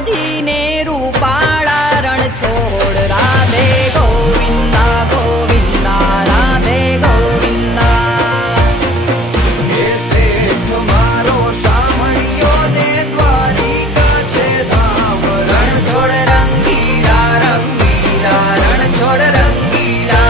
રામજી ને રૂપાળા રણ છોડ રાધે ગોવિંદા ગોવિંદા રાધે ગોવિંદા હે શેઠ મારો શામળિયો ને દ્વારિકા છે ધામ રણ છોડ રંગીલા રંગીલા રણ છોડ રંગીલા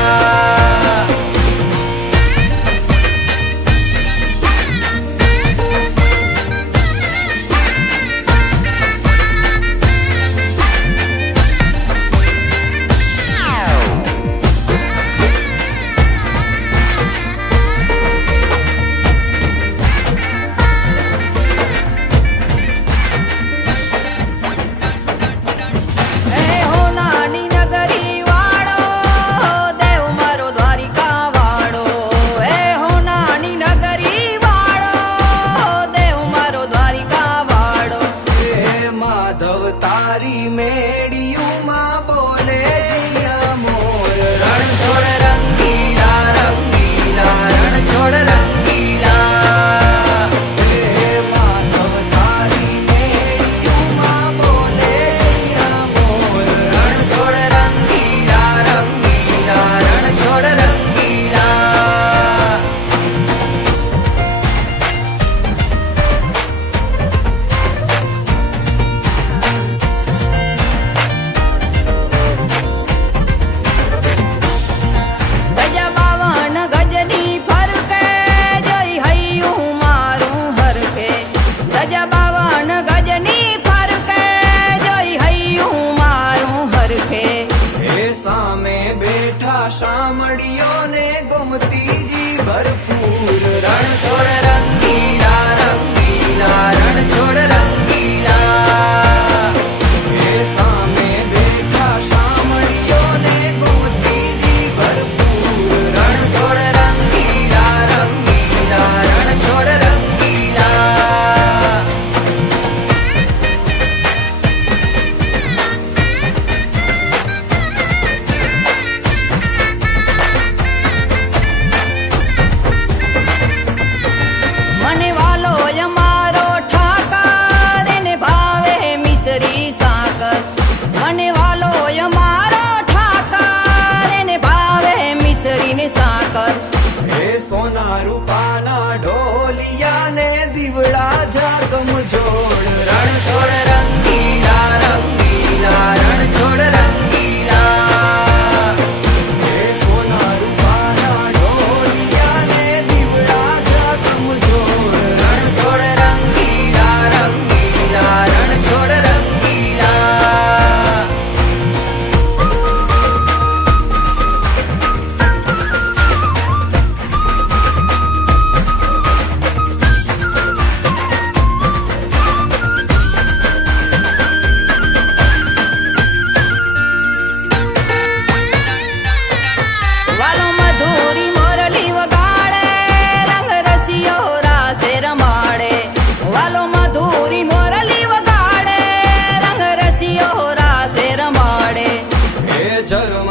તારી મેડિયુમાં બોલે જીણા મોર રણ છોડ રંગીલા રંગીલા રણ છોડ રંગીલા હે માધવ તારી મેડિયુમાં બોલે જીણા મોર રણ છોડ રંગીલા રંગીલા રણ છોડ રંગીલા સામે બેઠા શામળિયો ને ગોમતીજી ભરપૂર રણ છોડ રંગીલા રંગીલા રણ છોડ રંગીલા હે સામે બેઠા શામળિયો ને ગોમતીજી ભરપૂર રણ છોડ રંગીલા રંગીલા રણ છોડ રંગીલા મને વાલો અમારો ઠાકર એને ભાવે મિસરી સાકર મને વાલો અમારો ઠાકર એને ભાવે મિસરી ને સાકર હે સોના રૂપાના ઢોલિયા ને દીવડા જાગમ જોડ રણ છોડ રંગીલા રંગીલા રણ છોડ રંગીલા હે સોના રૂપાના ઢોલિયા ને દીવડા જાગમ જોડ રણ છોડ રંગીલા રંગીલા રણ છોડ રંગીલા વાલો મધુરી મોરલી વગાડે રંગ રસિયો રાસે રમાડે વાલો મધુરી મોરલી વગાડે રંગ રસિયો રાસે રમાડે હે જરમ